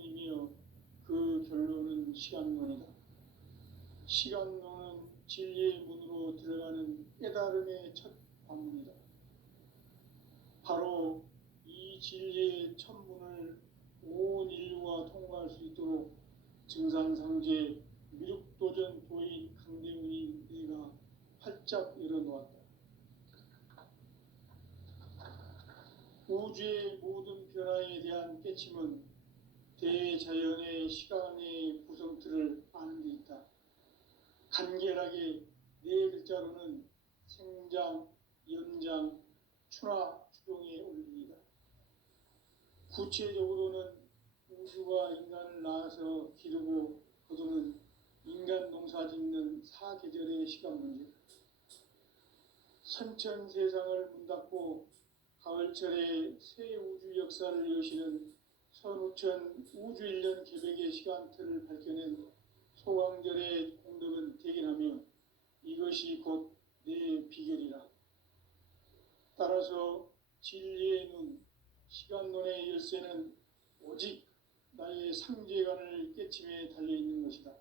결론이며 그 결론은 시간론이다. 시간론은 진리의 문으로 들어가는 깨달음의 첫 관문이다. 바로 이 진리의 첫 문을 온 인류가 통과할 수 있도록 증산상제 미륵도전 도인 강대훈이 내가 활짝 열어놓았다. 우주의 모든 변화에 대한 깨침은 대자연의 시간의 구성틀을 아는 데 있다. 간결하게 네 글자로는 생장, 연장, 추나 추동에 올립니다. 구체적으로는 우주가 인간을 낳아서 기르고 거두는 인간 농사 짓는 사계절의 시간 문제, 선천 세상을 문닫고 가을철에 새 우주 역사를 여시는 선우천 우주일년 계백의 시간틀을 밝혀낸 소강절의 공덕은 대견하며 이것이 곧 내 비결이라. 따라서 진리의 눈, 시간론의 열쇠는 오직 나의 상제관을 깨침에 달려있는 것이다.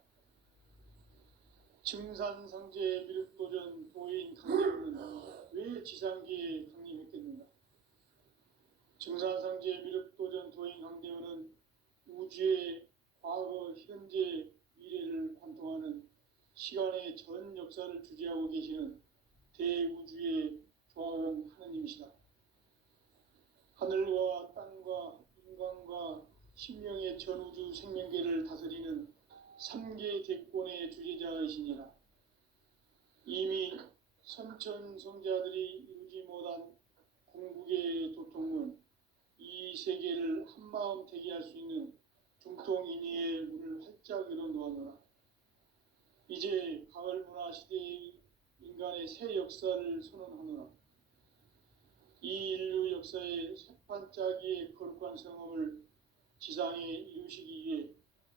증산상제 미륵도전 도인 강대훈은 왜 지상기에 강림했겠는가? 증산상제 미륵도전 도인 강대훈은 우주의 과거, 현재, 미래를 관통하는 시간의 전 역사를 주재하고 계시는 대우주의 조화원 하느님이시다. 하늘과 땅과 인간과 신명의 전우주 생명계를 다스리는 3계 대권의 주재자이시니라. 이미 선천성자들이 이루지 못한 궁극의 도통문, 이 세계를 한마음 되게 할 수 있는 중통인의의 문을 활짝 열어놓았노라. 이제 가을 문화 시대의 인간의 새 역사를 선언하노라. 이 인류 역사의 새판짜기의 거룩한 성업을 지상에 이루시기 위해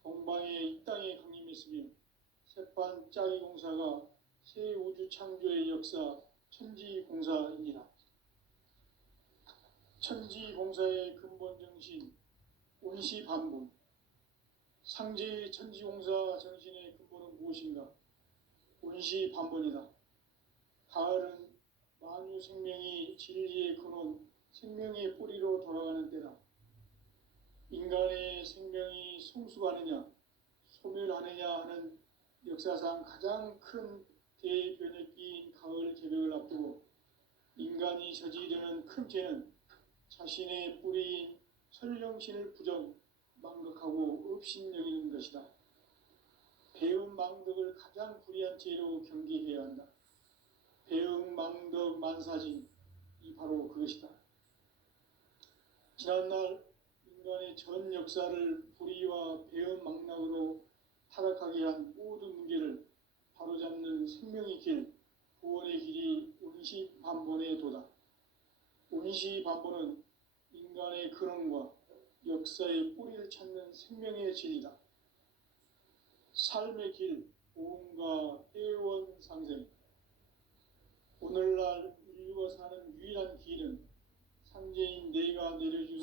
동방의 이 땅에 강림했으며 새판짜기 공사가 새 우주 창조의 역사 천지공사이니라. 천지공사의 근본 정신 온시반분, 상제의 천지공사 정신의 근본은 무엇인가? 온시반분이다. 가을은 만유 생명이 진리의 근원, 생명의 뿌리로 돌아가는 때다. 인간의 생명이 성숙하느냐, 소멸하느냐 하는 역사상 가장 큰 대변혁기인 가을 개벽을 앞두고 인간이 저지르는 큰 죄는 자신의 뿌리인 설령신을 부정, 망덕하고 업신여기는 것이다. 배움 망덕을 가장 불의한 죄로 경계해야 한다. 배움 망덕 만사진, 이 바로 그것이다. 지난날 인간의 전 역사를 불의와 배움 망락으로 타락하게 한 모든 문제를 바로잡는 생명의 길, 구원의 길이 온시반본의 도다. 온시반본은 인간의 근원과 역사의 뿌리를 찾는 생명의 진리다. 삶의 길, 보험과 회원 상생. 오늘날 인류가 사는 유일한 길은 상제인 내가 내려준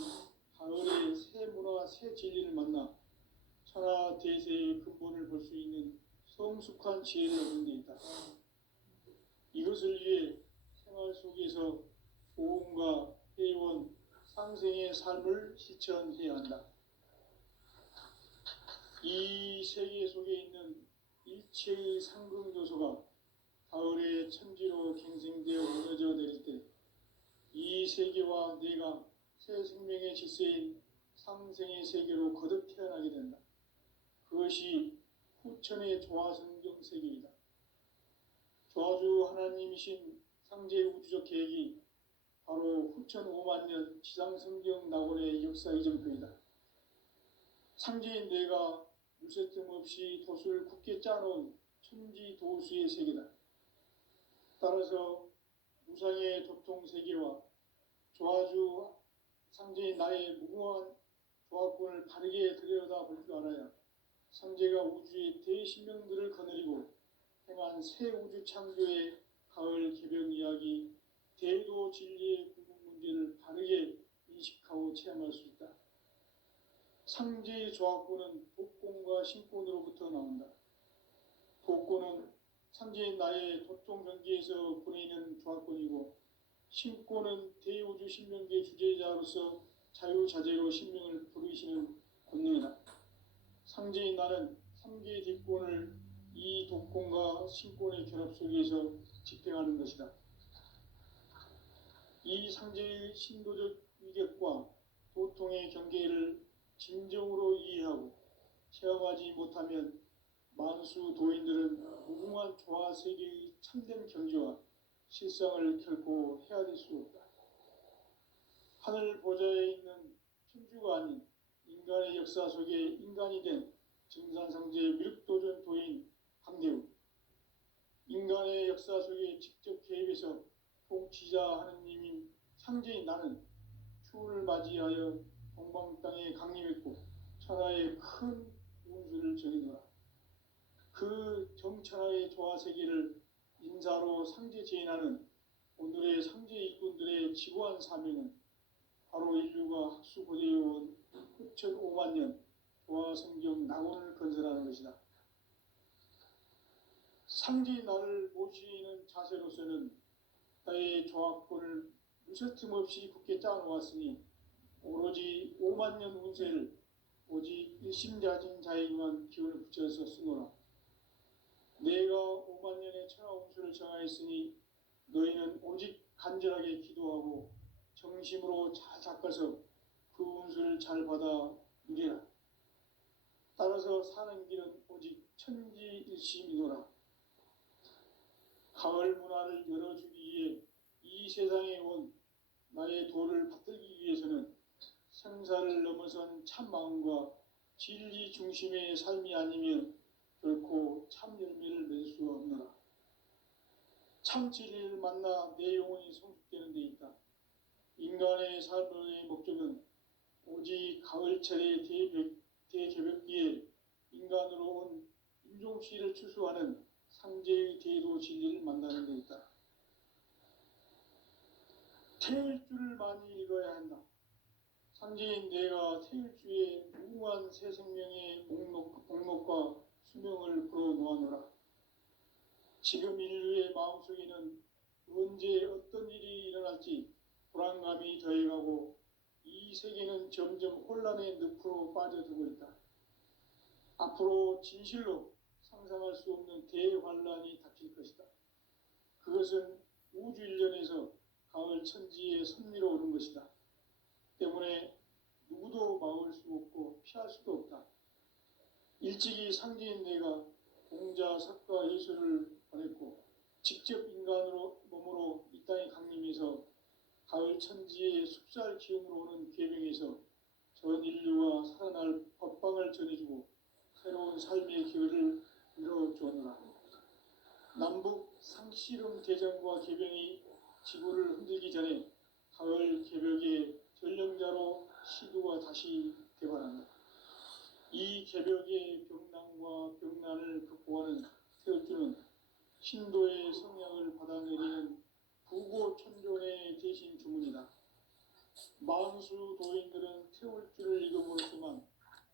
가을의 새 문화, 새 진리를 만나 천하 대세의 근본을 볼 수 있는 성숙한 지혜를 얻는 데 있다. 이것을 위해 생활 속에서 보험과 회원, 상생의 삶을 실천해야 한다. 이 세계 속에 있는 일체의 상극 요소가 가을의 천지로 갱생되어 무너져 내릴 때 이 세계와 내가 새 생명의 질서인 상생의 세계로 거듭 태어나게 된다. 그것이 후천의 조화성경 세계이다. 조화주 하나님이신 상제 우주적 계획이 바로 후천 5만년 지상성경 낙원의 역사 이정표이다. 상제인 내가 물새틈 없이 돛을 굳게 짜놓은 천지도수의 세계다. 따라서 무상의 도통세계와 조화주 상제인 나의 무궁한 조화권을 바르게 들여다볼 줄 알아야 상제가 우주의 대신명들을 거느리고 행한 새 우주 창조의 가을 개벽 이야기, 대도 진리의 궁극 문제를 바르게 인식하고 체험할 수 있다. 상제의 조합권은 독권과 신권으로부터 나온다. 독권은 상제인 나의 도통 경기에서 보내는 조합권이고, 신권은 대우주 신명기의 주제자로서 자유자재로 신명을 부르시는 권능이다. 상제인 나는 3개의 뒷권을 이 독권과 신권의 결합 속에서 집행하는 것이다. 이 상제의 신도적 위격과 도통의 경계를 진정으로 이해하고 체험하지 못하면 만수 도인들은 무궁한 조화 세계의 참된 경지와 실상을 결코 헤아릴 수 없다. 하늘 보좌에 있는 천주가 아닌 인간의 역사 속에 인간이 된 증산상제 미륵도전 도인 강대우, 인간의 역사 속에 직접 개입해서 통치자 하느님인 상제인 나는 추운을 맞이하여 동방 땅에 강림했고 천하의 큰 운수를 정해노라. 그 정천하의 조화세계를 인사로 상제 제인하는 오늘의 상제 일꾼들의 지고한 사명은 바로 인류가 학수고대해온 흑천 5만 년 조화성경 낙원을 건설하는 것이다. 상제인 나를 모시는 자세로서는 나의 조합권을 무쇠틈 없이 굳게 짜놓았으니 오로지 5만 년 운세를 오직 일심자진 자에게만 기운을 붙여서 쓰노라. 내가 5만 년의 천하 운수를 정하였으니 너희는 오직 간절하게 기도하고 정심으로 잘 닦아서 그 운수를 잘 받아 누리라. 따라서 사는 길은 오직 천지일심이노라. 가을 문화를 열어주기 위해 이 세상에 온 나의 도를 받들기 위해서는 생사를 넘어선 참마음과 진리 중심의 삶이 아니면 결코 참 열매를 맺을 수 없노라. 참 진리를 만나 내 영혼이 성숙되는 데 있다. 인간의 삶의 목적은 오직 가을철의 대개벽기에 인간으로 온 인종시를 추수하는 상제의 대도 진리를 만나는 데 있다. 태일주를 많이 읽어야 한다. 상제인 내가 태일주의 무궁한 새 생명의 목록과 수명을 불어놓아노라. 지금 인류의 마음속에는 언제 어떤 일이 일어날지 불안감이 더해가고 이 세계는 점점 혼란의 늪으로 빠져들고 있다. 앞으로 진실로 상상할 수 없는 대환란이 닥칠 것이다. 그것은 우주 일련에서 가을 천지의 섭리로 오는 것이다. 때문에 누구도 막을 수 없고 피할 수도 없다. 일찍이 상제인 내가 공자, 석가, 예수를 보냈고 직접 인간으로 몸으로 이 땅에 강림해서 가을 천지의 숲살 기운으로 오는 계명에서 전 인류가 살아날 법방을 전해주고 새로운 삶의 기회를 이뤄주었노라. 남북 상씨름 대전과 개병이 지구를 흔들기 전에 가을 개벽의 전령자로 시두가 다시 되관한다. 이 개벽의 병난과 병난을 극복하는 태울주는 신도의 성향을 받아내리는 부고천존의 대신 주문이다. 만수 도인들은 태울주를 읽어보았지만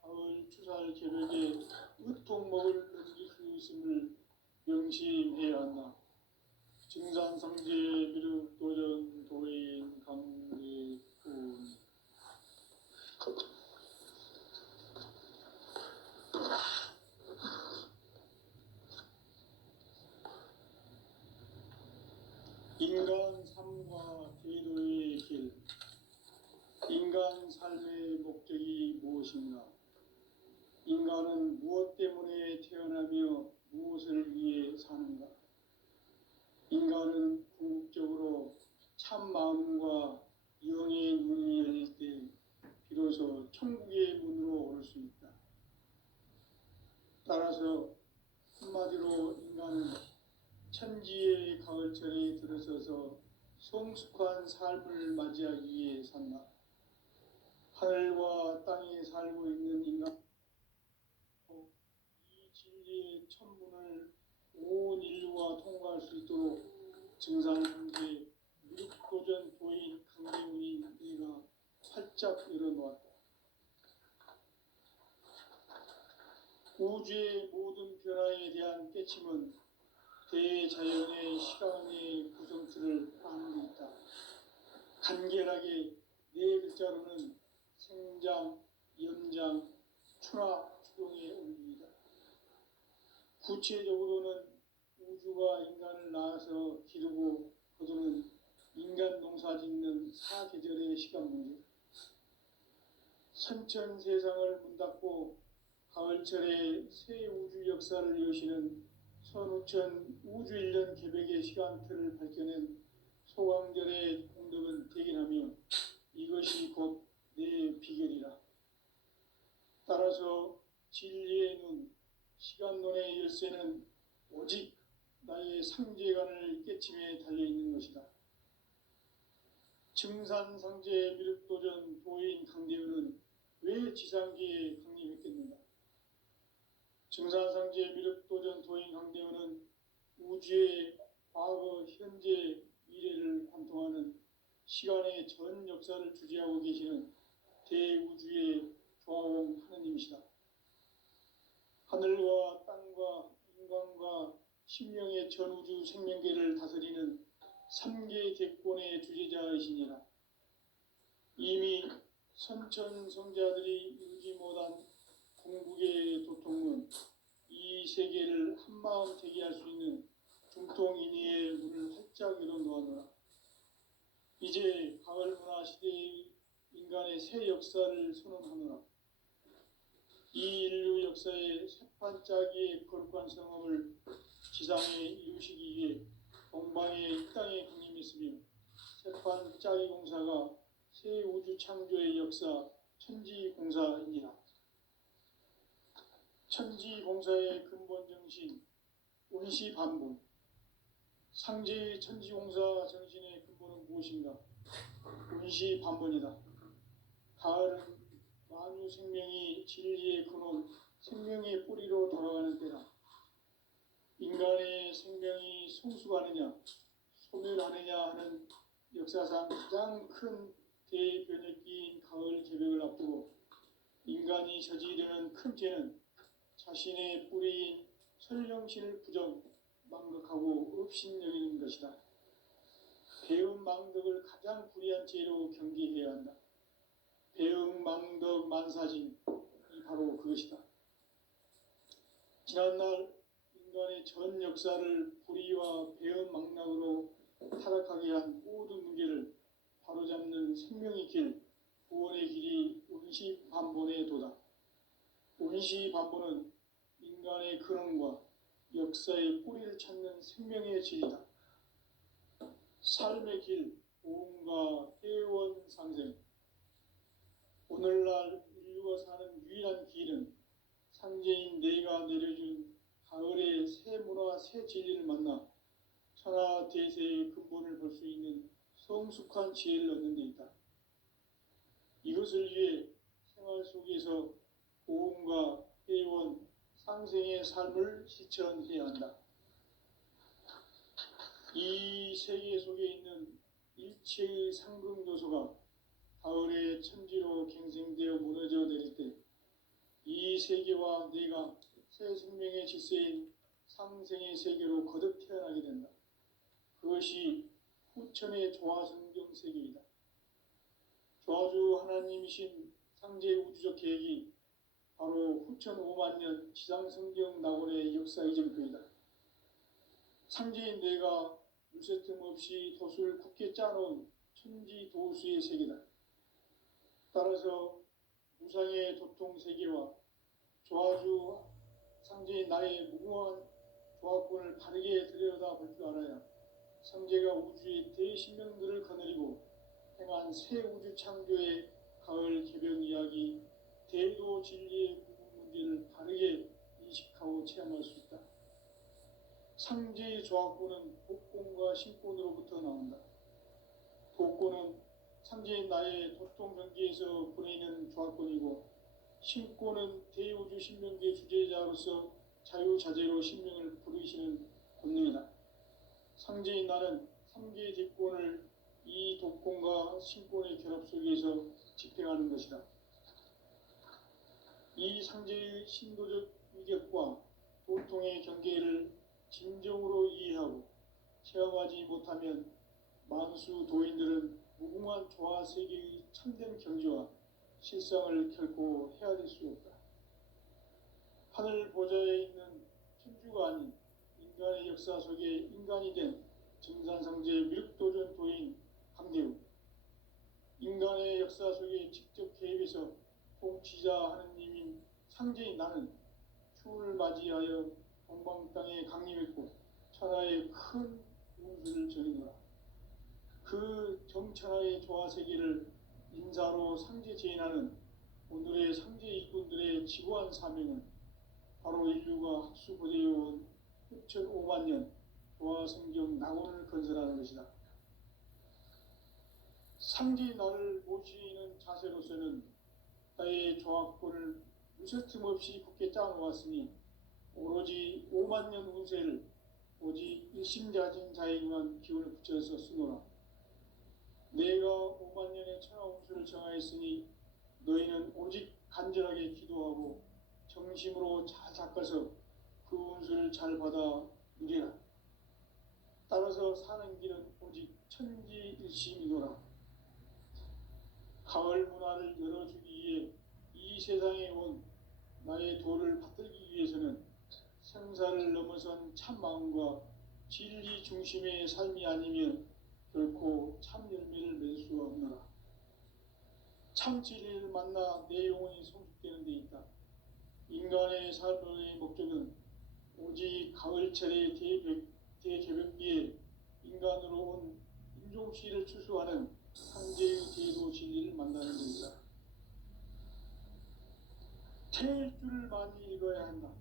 가을 추살 개벽에 으통먹을 넘길 수 있음을 명심해야 한다. 증산상제 미륵도전 도인 강대군. 인간 삶과 제도의 길. 인간 삶의 목적이 무엇인가? 인간은 무엇 때문에 태어나며 무엇을 위해 사는가? 인간은 궁극적으로 참 마음과 영의 문이 열릴 때 비로소 천국의 문으로 오를 수 있다. 따라서 한마디로 인간은 천지의 가을철에 들어서서 성숙한 삶을 맞이하기 위해 산다. 하늘과 땅에 살고 있는 인간, 이 진리의 천문을 온 인류가 통과할 수 있도록 증산상제 미륵도전 도인 강대훈이 내가 활짝 열어놓았다. 우주의 모든 변화에 대한 깨침은 대자연의 시간의 구성틀을 아는 데 있다. 간결하게 네 글자로는 생장, 연장, 추락, 추동의 원리이다. 구체적으로는 우주가 인간을 낳아서 기르고 거두는 인간 농사 짓는 사계절의 시간 문제. 선천 세상을 문 닫고 가을철에 새 우주 역사를 여시는 선우천 우주 1년 개백의 시간틀을 밝혀낸 소강절의 공덕은 대견하며 이것이 곧 내 비결이라. 따라서 진리의 눈, 시간론의 열쇠는 오직 나의 상제관을 깨침에 달려있는 것이다. 증산상제 미륵도전 도인 강대현은 왜 지상계에 강림했겠는가? 증산상제 미륵도전 도인 강대현은 우주의 과거, 현재, 미래를 관통하는 시간의 전 역사를 주재하고 계시는 대우주의 조화원 하느님이시다. 하늘과 땅과 인간과 신명의 전우주 생명계를 다스리는 3계 대권의 주재자이시니라. 이미 선천성자들이 이루지 못한 궁극의 도통은 이 세계를 한마음 되게 할 수 있는 중통인의의 문을 활짝 열어놓았노라. 이제 가을 문화 시대의 인간의 새 역사를 선언하노라. 이 인류 역사의 새판짜기의 거룩한 성업을 지상에 이루시기 위해 동방의 이 땅에 강림했으며 새판짜기 공사가 새 우주 창조의 역사 천지공사이니라. 천지공사의 근본 정신 원시반본. 상제의 천지공사 정신의 근본은 무엇인가? 원시반본이다. 가을은 만유 생명이 진리의 근원, 생명의 뿌리로 돌아가는 때다. 인간의 생명이 성숙하느냐, 소멸하느냐 하는 역사상 가장 큰 대변혁기인 가을 개벽을 앞두고 인간이 저지르는 큰 죄는 자신의 뿌리인 설령신을 부정, 망각하고 업신여기는 것이다. 배은 망덕을 가장 불의한 죄로 경계해야 한다. 배응 망덕 만사진, 이 바로 그것이다. 지난날 인간의 전 역사를 불의와 배응 망락으로 타락하게 한 모든 문제를 바로잡는 생명의 길, 구원의 길이 원시반본의 도다. 원시반본은 인간의 근원과 역사의 뿌리를 찾는 생명의 질이다. 삶의 길, 보험과 회원 상생. 오늘날 인류가 사는 유일한 길은 상제인 내가 내려준 가을의 새 문화, 새 진리를 만나 천하 대세의 근본을 볼 수 있는 성숙한 지혜를 얻는 데 있다. 이것을 위해 생활 속에서 보험과 회원, 상생의 삶을 실천해야 한다. 이 세계 속에 있는 일체의 상승요소가 가을의 천지로 갱생되어 무너져 내릴 때 이 세계와 내가 새 생명의 질서인 상생의 세계로 거듭 태어나게 된다. 그것이 후천의 조화성경 세계이다. 조화주 하나님이신 상제 우주적 계획이 바로 후천 5만 년 지상성경 낙원의 역사 이정표이다. 상제인 내가 물새틈 없이 돛을 굳게 짜놓은 천지도수의 세계다. 따라서 무상의 도통 세계와 조화주 상제인 나의 무궁한 조화권을 바르게 들여다볼 줄 알아야 상제가 우주의 대신명들을 거느리고 행한 새 우주 창조의 가을 개벽 이야기, 대도 진리의 구분 문제를 바르게 인식하고 체험할 수 있다. 상제의 조화권은 복권과 신권으로부터 나온다. 복권은 상제인 나의 도통 경계에서 보내는 조화권이고, 신권은 대우주 신명계 주제자로서 자유자재로 신명을 부르시는 본능이다. 상제인 나는 3개의 대권을 이 독권과 신권의 결합 속에서 집행하는 것이다. 이 상제의 신도적 위력과 고통의 경계를 진정으로 이해하고 체험하지 못하면 만수 도인들은 무궁한 조화 세계의 참된 경지와 실상을 결코 헤아릴 수 없다. 하늘 보좌에 있는 천주가 아닌 인간의 역사 속에 인간이 된 증산성제 미륵도전 도인 강대우, 인간의 역사 속에 직접 개입해서 통치자 하느님인 상제인 나는 추을 맞이하여 동방 땅에 강림했고 천하의 큰 운수를 전이노라. 그 정천하의 조화 세계를 인사로 상제 제인하는 오늘의 상제 일꾼들의 지고한 사명은 바로 인류가 학수고대해온 6,500만 년 조화 성경 낙원을 건설하는 것이다. 상제 나를 모시는 자세로서는 나의 조합권을 무쇠틈 없이 굳게 짜놓았으니 오로지 5만 년 운세를 오직 일심자진 자에게만 기운을 붙여서 쓰노라. 내가 5만 년의 천하 운수를 정하였으니 너희는 오직 간절하게 기도하고 정심으로 잘 닦아서 그 운수를 잘 받아 누리라. 따라서 사는 길은 오직 천지일심이노라. 가을 문화를 열어주기 위해 이 세상에 온 나의 도를 받들기 위해서는 생사를 넘어선 참 마음과 진리 중심의 삶이 아니면 결코 참 열매를 맺을 수가 없노라. 참 진리를 만나 내 영혼이 성숙되는 데 있다. 인간의 삶의 목적은 오직 가을철의 대개벽기에 인간으로 온 인종씨를 추수하는 상제의 대도 진리를 만나는 것이다. 태일주를 많이 읽어야 한다.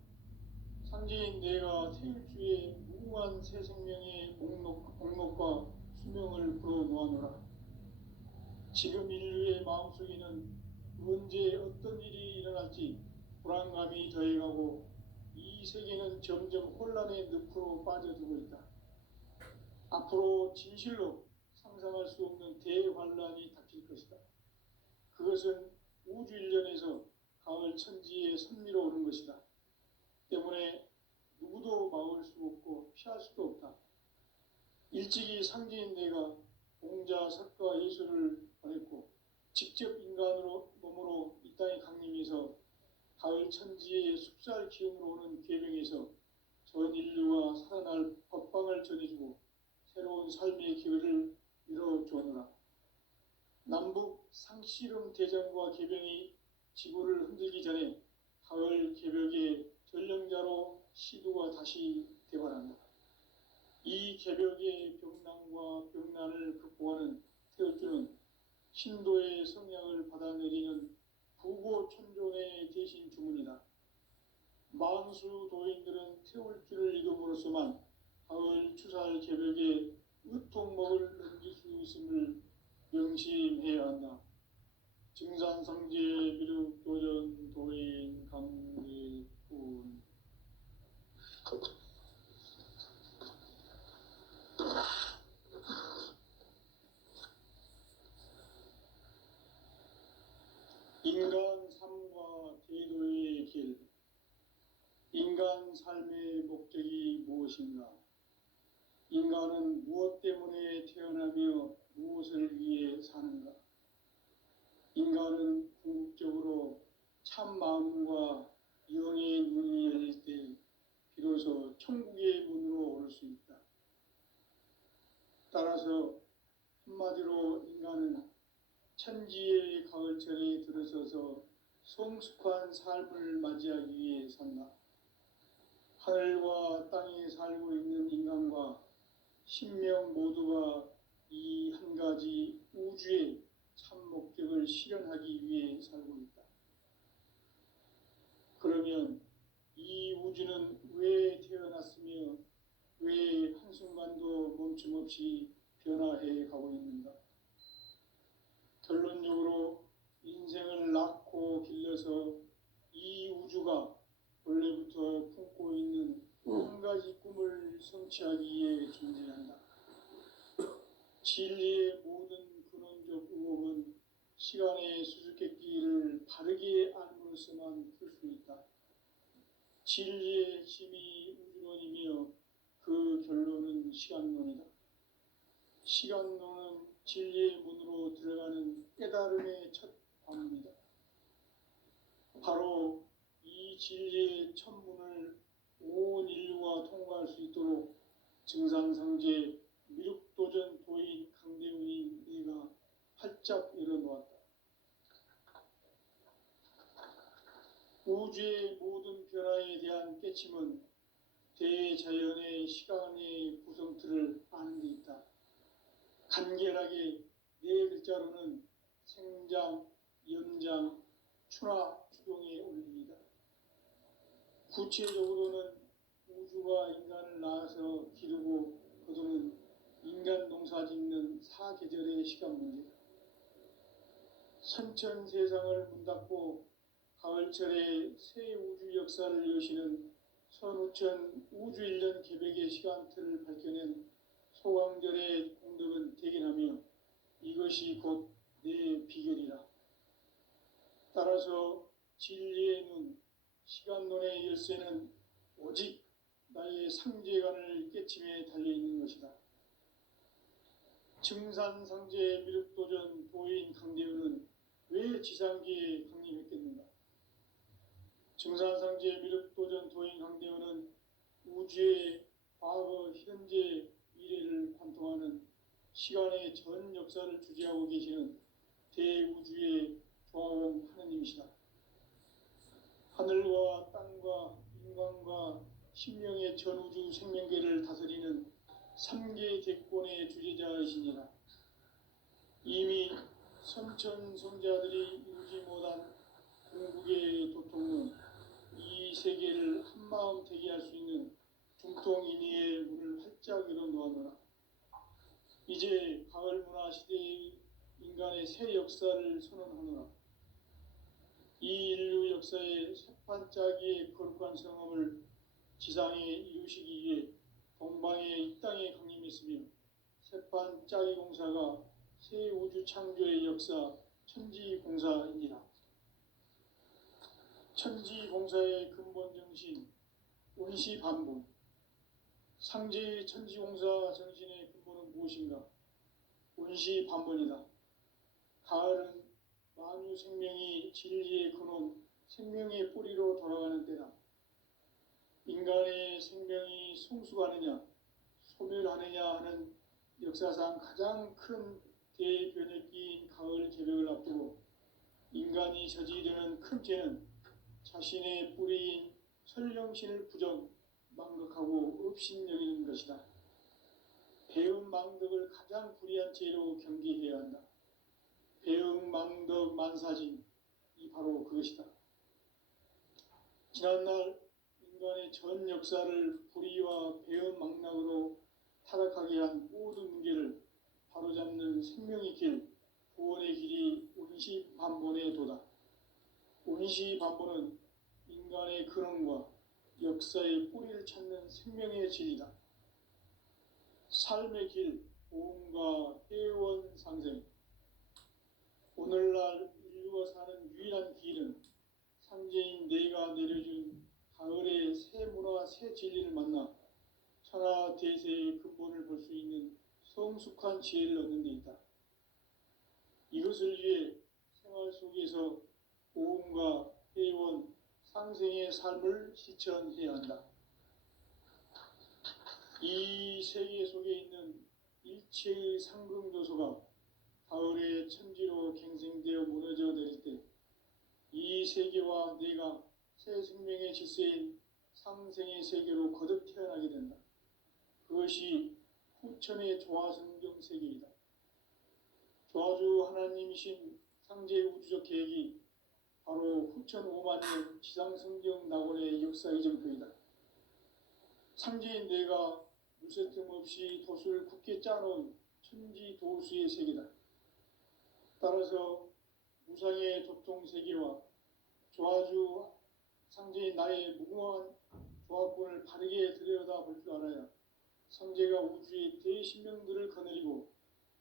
상제인 내가 태일주의 무궁한 새 생명의 목록과 수명을 풀어놓아노라. 지금 인류의 마음속에는 언제 어떤 일이 일어날지 불안감이 더해가고 이 세계는 점점 혼란의 늪으로 빠져들고 있다. 앞으로 진실로 상상할 수 없는 대환란이 닥칠 것이다. 그것은 우주 일련에서 가을 천지에 선미로 오는 것이다. 때문에 누구도 막을 수 없고 피할 수도 없다. 일찍이 상제인 내가 공자, 석가, 예수를 보냈고 직접 인간으로 몸으로 이 땅에 강림해서 가을 천지의 숲살 기운으로 오는 계명에서 전 인류가 살아날 법방을 전해주고 새로운 삶의 기회를 열어주었노라. 남북 상씨름 대전과 개병이 지구를 흔들기 전에 가을 개벽의 전령자로 시두가 다시 대발한다. 이 개벽의 병난과 병난을 극복하는 태울주는 신도의 성향을 받아내리는 부고천존의 대신 주문이다. 만수 도인들은 태울주를 읽음으로써만 가을 추살 개벽에 으통먹을 넘길 수 있음을 명심해야 한다. 증산성제 미륵도전 도인 강대군. 인간 삶과 제도의 길. 인간 삶의 목적이 무엇인가? 인간은 무엇 때문에 태어나며 무엇을 위해 사는가? 인간은 궁극적으로 참 마음과 영의 문이 열릴 때 비로소 천국의 문으로 올 수 있다. 따라서 한마디로 인간은 천지의 가을철에 들어서서 성숙한 삶을 맞이하기 위해 산다. 하늘과 땅에 살고 있는 인간과 신명 모두가 이 한 가지 우주의 참 목적을 실현하기 위해 살고 있다. 그러면 이 우주는 왜 태어났으며 왜 한순간도 멈춤없이 변화해 가고 있는가? 결론적으로 인생을 낳고 길러서 이 우주가 원래부터 품고 있는 한 가지 꿈을 성취하기 위해 존재한다. 진리의 모든 근원적 의혹은 시간의 수수께끼를 바르게 알므로써만 풀 수 있다. 진리의 핵심이 우주론이며 그 결론은 시간론이다. 시간론은 진리의 문으로 들어가는 깨달음의 첫 관문이다. 바로 이 진리의 첫 문을 온 인류가 통과할 수 있도록 증산상제 미륵도전 도인 강대훈이 내가 활짝 열어놓았다. 우주의 모든 변화에 대한 깨침은 대자연의 시간의 구성틀을 아는 데 있다. 간결하게 네 글자로는 생장, 연장, 추나 추동의 원리이다. 구체적으로는 우주가 인간을 낳아서 기르고 거두는 인간 농사 짓는 사계절의 시간 문제다. 선천 세상을 문닫고 가을철에 새 우주 역사를 여시는 선우천 우주 1년 개백의 시간틀을 밝혀낸 소강절의 공덕은 대견하며 이것이 곧 내 비결이라. 따라서 진리의 눈, 시간론의 열쇠는 오직 나의 상제관을 깨침에 달려있는 것이다. 증산상제 미륵도전 도인 강대훈은 왜 지상기에 강림했겠는가? 증산상제 미륵도전 도인 강대훈은 우주의 과거, 현재, 미래를 관통하는 시간의 전 역사를 주재하고 계시는 대우주의 조화원 하느님이시다. 하늘과 땅과 인간과 심령의 전우주 생명계를 다스리는 3계 대권의 주재자이시니라. 이미 선천성자들이 이루지 못한 궁극의 도통은 이 세계를 한마음 되게 할 수 있는 중통인의의 문을 활짝 열어놓았노라. 이제 가을 문화 시대의 인간의 새 역사를 선언하노라. 이 인류 역사의 새판짜기의 거룩한 성함을 지상에 이루시기 위해 동방에 이 땅에 강림했으며 새판짜기 공사가 새 우주 창조의 역사 천지공사이니라. 천지공사의 근본 정신 원시반본. 상제의 천지공사 정신의 근본은 무엇인가? 원시반본이다. 가을은 만유 생명이 진리의 근원, 생명의 뿌리로 돌아가는 때다. 인간의 생명이 성숙하느냐, 소멸하느냐 하는 역사상 가장 큰 대변혁기인 가을 개벽을 앞두고 인간이 저지르는 큰 죄는 자신의 뿌리인 설령신을 부정, 망각하고 업신여기는 것이다. 배음 망덕을 가장 불의한 죄로 경계해야 한다. 배음 망덕 만사진, 이 바로 그것이다. 지난날 인간의 전 역사를 불의와 배음 망락으로 타락하게 한 모든 문제를 바로잡는 생명의 길, 구원의 길이 원시반본의 도다. 원시반본은 인간의 근원과 역사의 뿌리를 찾는 생명의 진리다. 삶의 길, 보험과 회원 상생. 오늘날 인류가 사는 유일한 길은 상제인 내가 내려준 가을의 새 문화, 새 진리를 만나 천하 대세의 근본을 볼 수 있는 성숙한 지혜를 얻는 데 있다. 이것을 위해 생활 속에서 보험과 회원, 상생의 삶을 실천해야 한다. 이 세계 속에 있는 일체의 상금 요소가 가을의 천지로 갱생되어 무너져 내릴 때 이 세계와 내가 새 생명의 질서인 상생의 세계로 거듭 태어나게 된다. 그것이 후천의 조화성경 세계이다. 조화주 하나님이신 상제 우주적 계획이 바로 후천 5만년 지상성경 낙원의 역사 이정표이다. 상제인 내가 무쇠틈 없이 돛을 굳게 짜놓은 천지도수의 세계다. 따라서 무상의 도통 세계와 조화주 상제인 나의 무궁한 조화권을 바르게 들여다볼 줄 알아야 상제가 우주의 대신명들을 거느리고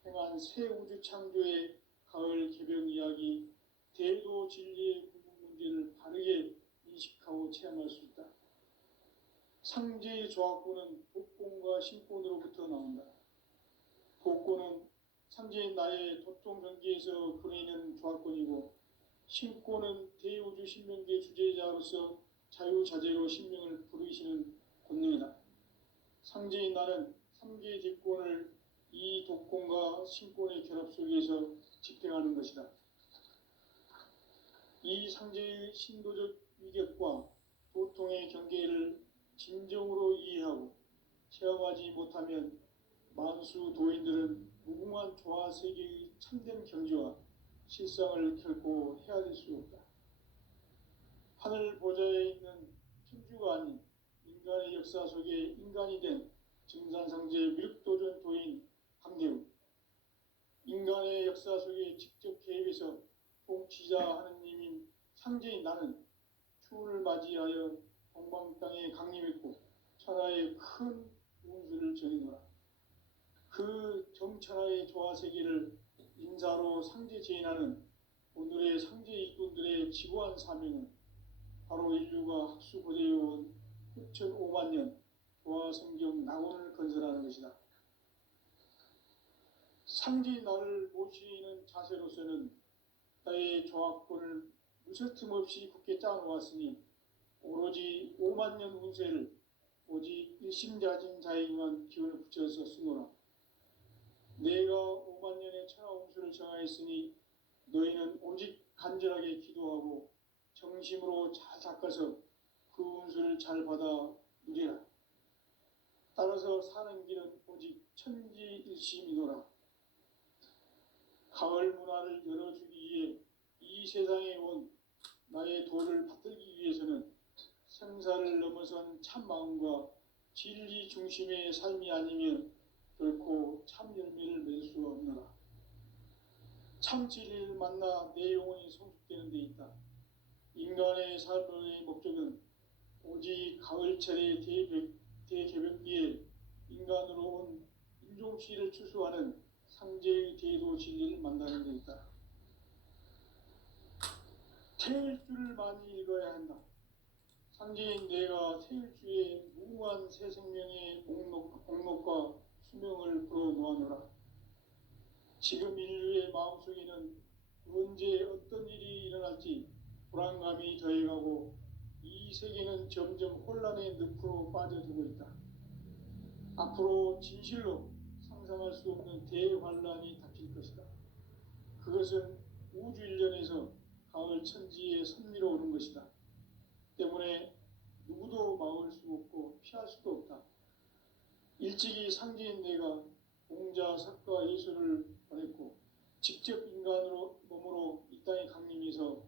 행한 새 우주 창조의 가을 개벽 이야기, 대도 진리의 궁극 문제를 바르게 인식하고 체험할 수 있다. 상제의 조합권은 독권과 신권으로부터 나온다. 독권은 상제인 나의 도통전기에서 그려있는 조합권이고, 신권은 대우주 신명계 주제자로서 자유자재로 신명을 부르시는 권능이다. 상제인 나는 3개의 뒷권을 이 독권과 신권의 결합 속에서 집행하는 것이다. 이 상제의 신도적 위격과 도통의 경계를 진정으로 이해하고 체험하지 못하면 만수 도인들은 무궁한 조화 세계의 참된 경지와 실상을 결코 헤아릴 수 없다. 하늘 보좌에 있는 천주가 아닌 인간의 역사 속에 인간이 된 증산상제 미륵도전 도인 강대우, 인간의 역사 속에 직접 개입해서 통치자 하느님인 상제인 나는 추운을 맞이하여 동방 땅에 강림했고 천하의 큰 운수를 전이노라. 그 정천하의 조화세계를 인사로 상제 제인하는 오늘의 상제 일꾼들의 지고한 사명은 바로 인류가 학수고대해온 6,500만 년 조화성경 낙원을 건설하는 것이다. 상제인 나를 모시는 자세로서는 나의 조합권을 무설틈 없이 굳게 짜놓았으니 오로지 5만 년 운세를 오직 일심자진 자에게만 기운을 붙여서 쓰노라. 내가 5만 년의 천하 운수를 정하였으니 너희는 오직 간절하게 기도하고 정심으로 잘 닦아서 그 운수를 잘 받아 누리라. 따라서 사는 길은 오직 천지일심이노라. 가을 문화를 열어주기 위해 이 세상에 온 나의 도를 받들기 위해서는 생사를 넘어선 참 마음과 진리 중심의 삶이 아니면 결코 참 열매를 맺을 수가 없노라. 참 진리를 만나 내 영혼이 성숙되는 데 있다. 인간의 삶의 목적은 오직 가을철의 대개벽기에 인간으로 온 인종치를 추수하는 상제의 대도 진리를 만나는 데 있다. 태일주를 많이 읽어야 한다. 상제인 내가 태일주의 무궁한 새 생명의 목록과 수명을 불어놓아노라. 지금 인류의 마음속에는 언제 어떤 일이 일어날지 불안감이 더해가고 이 세계는 점점 혼란의 늪으로 빠져들고 있다. 앞으로 진실로 상상할 수 없는 대환란이 닥칠 것이다. 그것은 우주 일련에서 가을 천지에 선미로 오는 것이다. 때문에 누구도 막을 수 없고 피할 수도 없다. 일찍이 상제인 내가 공자, 석가, 예수를 보냈고 직접 인간으로 몸으로 이 땅에 강림해서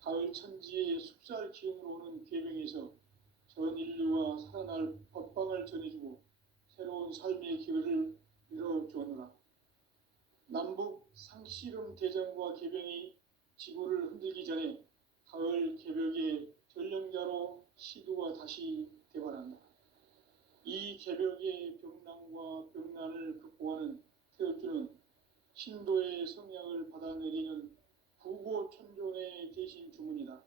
가을 천지의 숙살 기운으로 오는 계명에서 전 인류와 살아날 법방을 전해주고 새로운 삶의 기회를 열어주었노라. 남북 상씨름 대전과 개병이 지구를 흔들기 전에 가을 개벽의 전령자로 시두가 다시 대발한다. 이 개벽의 병난과 병난을 극복하는 태엽주는 신도의 성향을 받아내리는 부고천존의 대신 주문이다.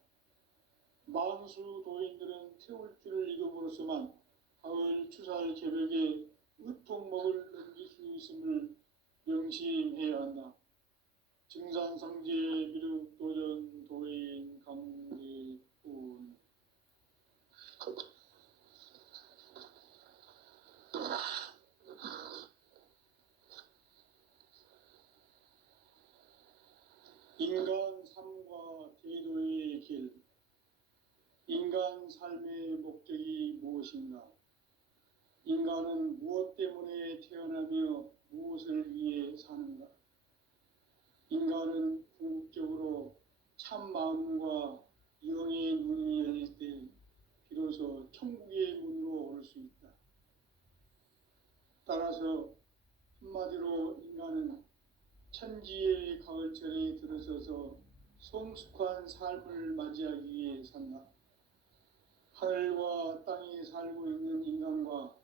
만수 도인들은 태울주를 읽음으로써만 가을 추살 개벽의 의통목을 넘길 수 있음을 명심해야 한다. 증산상제 미륵도전 도인 강대훈. 인간 삶과 대도의 길. 인간 삶의 목적이 무엇인가? 인간은 무엇 때문에 태어나며 무엇을 위해 사는가? 인간은 궁극적으로 참 마음과 영의 눈이 열릴 때 비로소 천국의 문으로 올 수 있다. 따라서 한마디로 인간은 천지의 가을철에 들어서서 성숙한 삶을 맞이하기 위해 산다. 하늘과 땅에 살고 있는 인간과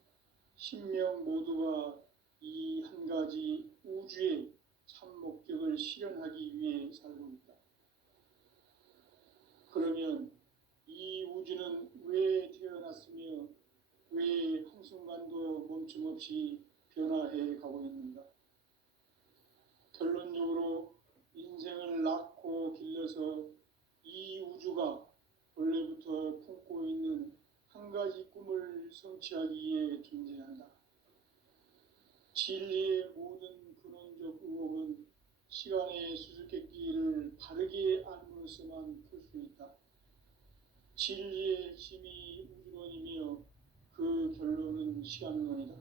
신명 모두가 이 한 가지 우주의 참 목적을 실현하기 위해 살고 있다. 그러면 이 우주는 왜 태어났으며 성취하해 가고 있는가? 결론적으로 인생을 낳고 길러서 이 우주가 원래부터 품고 있는 한 가지 꿈을 성취하기 위해 존재한다. 진리의 모든 근원적 의혹은 시간의 수수께끼를 바르게 알므로서만 풀 수 있다. 진리의 핵심이 우주론이며 그 결론은 시간론이다.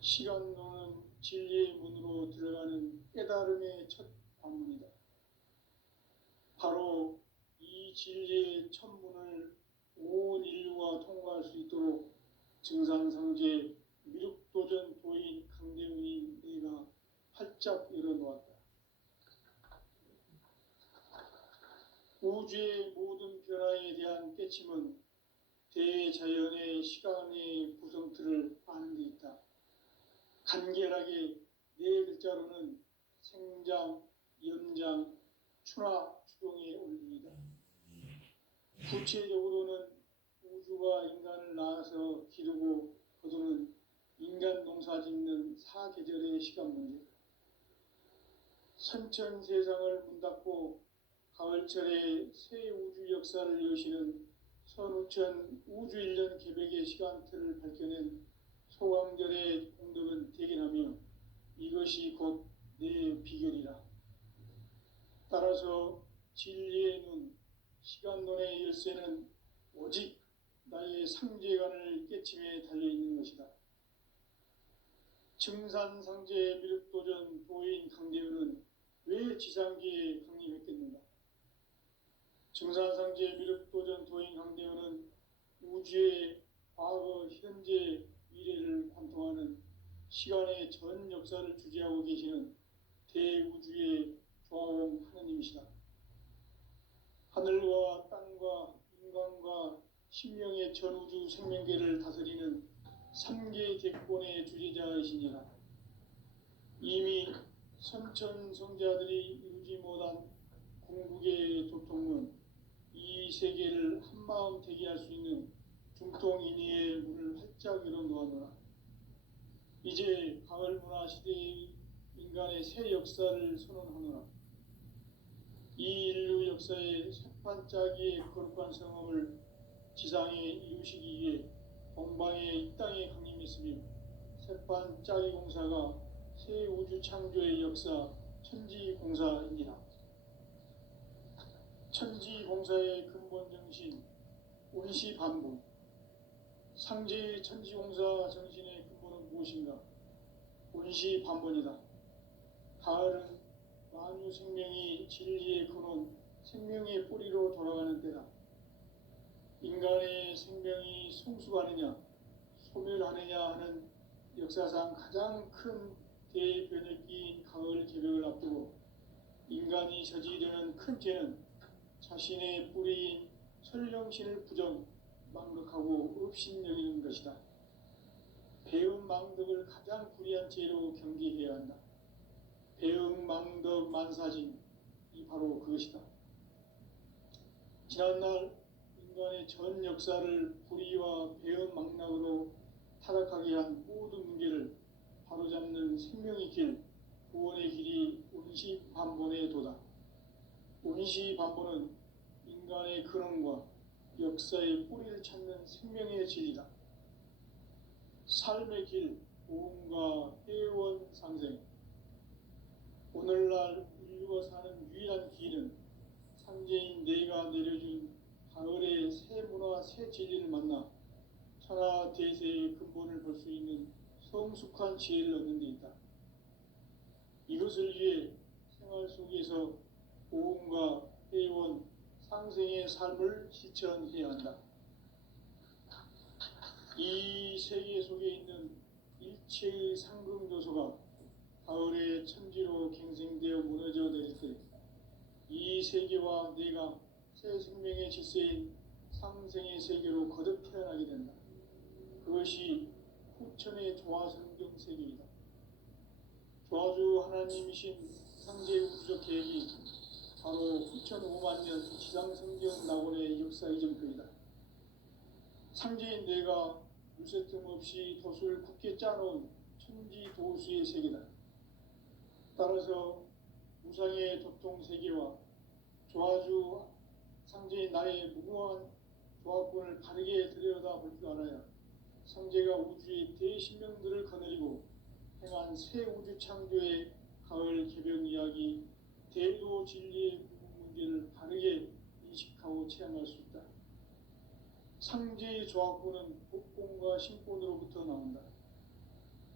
시간론은 진리의 문으로 들어가는 깨달음의 첫 관문이다. 바로 이 진리의 첫 문을 온 인류가 통과할 수 있도록 증산성제 미륵도전 도인 강대훈인 내가 활짝 열어놓았다. 우주의 모든 변화에 대한 깨침은 대자연의 시간의 구성틀을 아는 데 있다. 간결하게 네 글자로는 생장, 연장, 추나 추동의 원리이다. 구체적으로는 우주가 인간을 낳아서 기르고 거두는 인간 농사 짓는 사계절의 시간 문제. 선천 세상을 문 닫고 가을철에 새 우주 역사를 여시는 선우천 우주 1년 계백의 시간틀을 밝혀낸 소강절의 공덕은 대견하며 이것이 곧 내 비결이라. 따라서 진리의 눈, 시간론의 열쇠는 오직 나의 상제관을 깨침에 달려있는 것이다. 증산상제 미륵도전 도인 강대훈은 왜 지상기에 강림했겠는가? 증산상제 미륵도전 도인 강대훈은 우주의 과거, 현재, 미래를 관통하는 시간의 전 역사를 주재하고 계시는 대우주의 조화원 하느님이시다. 하늘과 땅과 인간과 신명의 전우주 생명계를 다스리는 3개 대권의 주재자이시니라. 이미 선천성자들이 이루지 못한 궁극의 도통문, 이 세계를 한마음 되게 할 수 있는 중통인의의 문을 활짝 열어놓았노라. 이제 가을 문화 시대의 인간의 새 역사를 선언하노라. 이 인류 역사의 새반짝이의 거룩한 성험을 지상에 이루시기 위해 동방의 이 땅에 강림했으며 새반짝이 공사가 새 우주 창조의 역사 천지공사입니다. 천지공사의 근본 정신 운시반복. 상제의 천지공사 정신의 근본은 무엇인가? 운시반복이다. 가을은 만유 생명이 진리의 근원, 생명의 뿌리로 돌아가는 때다. 인간의 생명이 성숙하느냐, 소멸하느냐 하는 역사상 가장 큰 대변혁기인 가을 개벽을 앞두고 인간이 저지르는 큰 죄는 자신의 뿌리인 설령신을 부정, 망극하고 업신여기는 것이다. 배음 망덕을 가장 불의한 죄로 경계해야 한다. 배음 망덕 만사진, 이 바로 그것이다. 지난날 인간의 전 역사를 불의와 배음 망락으로 타락하게 한 모든 문제를 바로잡는 생명의 길, 구원의 길이 운시반본의 도다. 운시반본은 인간의 근원과 역사의 뿌리를 찾는 생명의 진리다. 삶의 길, 보험과 회원 상생. 오늘날 인류가 사는 유일한 길은 상제인 내가 내려준 가을의 새 문화, 새 진리를 만나 천하 대세의 근본을 볼 수 있는 성숙한 지혜를 얻는 데 있다. 이것을 위해 생활 속에서 보험과 회원, 상생의 삶을 실천해야 한다. 이 세계 속에 있는 일체의 상금 요소가 가을의 천지로 갱생되어 무너져 내릴 때 이 세계와 내가 새 생명의 질서인 상생의 세계로 거듭 태어나게 된다. 그것이 후천의 조화성경 세계이다. 조화주 하나님이신 상제 우주적 계획이 바로 후천 5만 년 지상성경 낙원의 역사 이정표이다. 상제인 내가 물새 틈 없이 돛을 굳게 짜놓은 천지도수의 세계다. 따라서 무상의 도통 세계와 조화주 상제인 나의 무궁한 조합권을 바르게 들여다볼 줄 알아야 상제가 우주의 대신명들을 거느리고 행한 새 우주 창조의 가을 개벽 이야기, 대도 진리의 문제를 바르게 인식하고 체험할 수 있다. 상제의 조합권은 복권과 신권으로부터 나온다.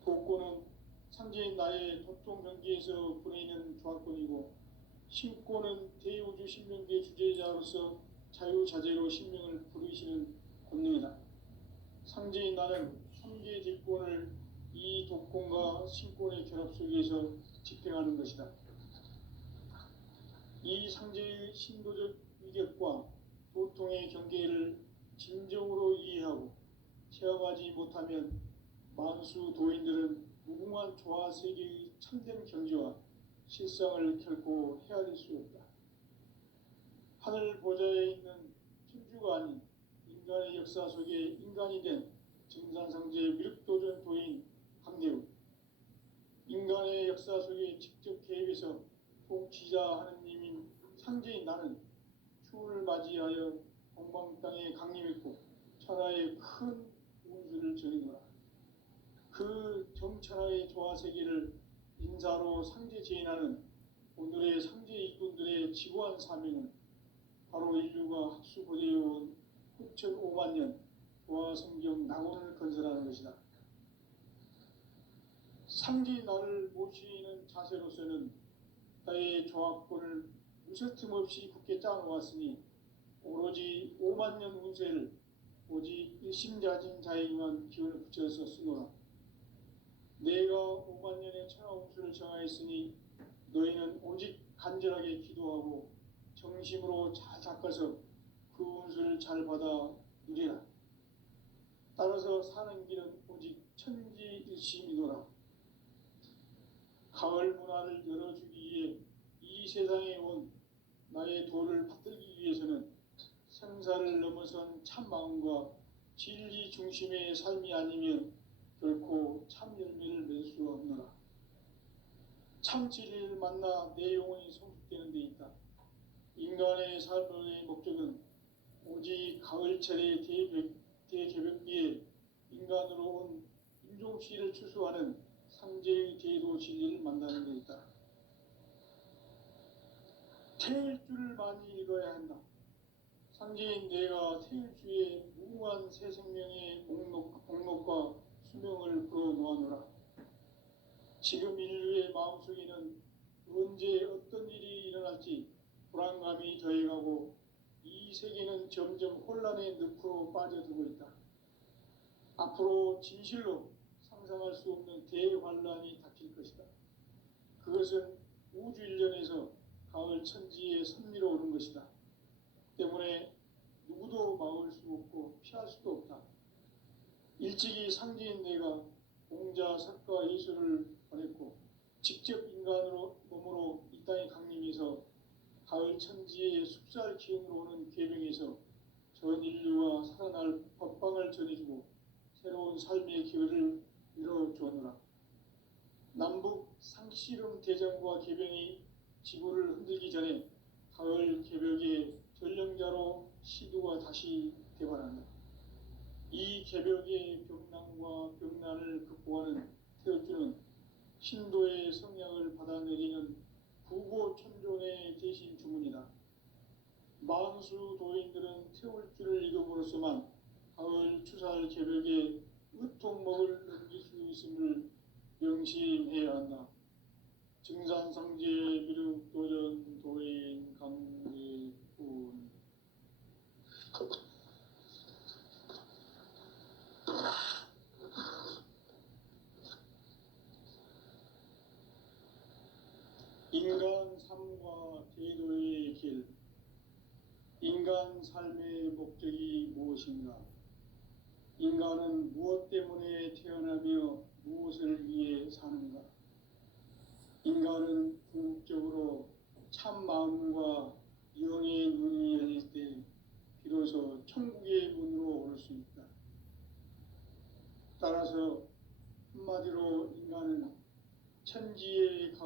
복권은 상제인 나의 도통 경계에서 보내는 조합권이고, 신권은 대우주 신명계의 주제자로서 자유자재로 신명을 부르시는 권능이다. 상제인 나는 삼계의 뒷권을 이 독권과 신권의 결합 속에서 집행하는 것이다. 이 상제의 신도적 위격과 도통의 경계를 진정으로 이해하고 체험하지 못하면 만수 도인들은 무궁한 조화 세계의 참된 경지와 실상을 결코 헤아릴 수 없다. 하늘 보좌에 있는 천주가 아닌 인간의 역사 속에 인간이 된 증산상제 미륵도전 도인 강대우, 인간의 역사 속에 직접 개입해서 통치자 하느님인 상제인 나는 추운을 맞이하여 동방 땅에 강림했고 천하의 큰 운수를 전이노라. 그 정천하의 조화세계를 인사로 상제 제인하는 오늘의 상제 일꾼들의 지고한 사명은 바로 인류가 학수고대해온 9,500만 년 조화성경 낙원을 건설하는 것이다. 상제인 나를 모시는 자세로서는 나의 조합권을 무쇠틈 없이 굳게 짜놓았으니 오로지 5만 년 운세를 오직 일심자진 자에게만 기운을 붙여서 쓰노라. 내가 5만 년의 천하 운수를 정하였으니 너희는 오직 간절하게 기도하고 정심으로 잘 닦아서 그 운수를 잘 받아 누리라. 따라서 사는 길은 오직 천지일심이노라. 가을 문화를 열어주기 위해 이 세상에 온 나의 도를 받들기 위해서는 생사를 넘어선 참 마음과 진리 중심의 삶이 아니면 결코 참 열매를 맺을 수 없노라. 참 진리를 만나 내 영혼이 성숙되는 데 있다. 인간의 삶의 목적은 오직 가을철의 대개벽기에 인간으로 온 인종시를 추수하는 상제의 대도 진리를 만나는 데 있다. 태일주를 많이 읽어야 한다. 상제인 내가 태일주의 무궁한 새 생명의 목록과 수명을 불어놓아노라. 지금 인류의 마음속에는 언제 어떤 일이 일어날지 불안감이 더해가고 이 세계는 점점 혼란의 늪으로 빠져들고 있다. 앞으로 진실로 상상할 수 없는 대환란이 닥칠 것이다. 그것은 우주 일련에서 가을 천지에 선미로 오는 것이다. 때문에 누구도 막을 수 없고 피할 수도 없다. 일찍이 상제인 내가 공자, 석가, 예수를 보냈고 직접 인간으로 몸으로 이 땅에 강림해서 가을 천지의 숙살 기운으로 오는 계명에서 전 인류와 살아날 법방을 전해주고 새로운 삶의 기회를 이뤄주었노라. 남북 상씨름 대전과 계병이 지구를 흔들기 전에 가을 개벽의 전령자로 시두가 다시 되관한다. 이 개벽의 병난과 병난을 극복하는 태울주는 신도의 성량을 받아내리는 구고천존의 대신 주문이다. 만수 도인들은 태울주를 읽음으로써만 가을 추살 개벽의 으통목을 넘길 수 있음을 명심해야 한다. 증산상제 미륵도전 도인 강대훈. 인간 삶과 제도의 길. 인간 삶의 목적이 무엇인가? 인간은 무엇 때문에 태어나며 무엇을 위해 사는가? 인간은 궁극적으로 참 마음과 영의 눈이 열릴 때 비로소 천국의 문으로 올 수 있다. 따라서 한마디로 인간은 천지의 가을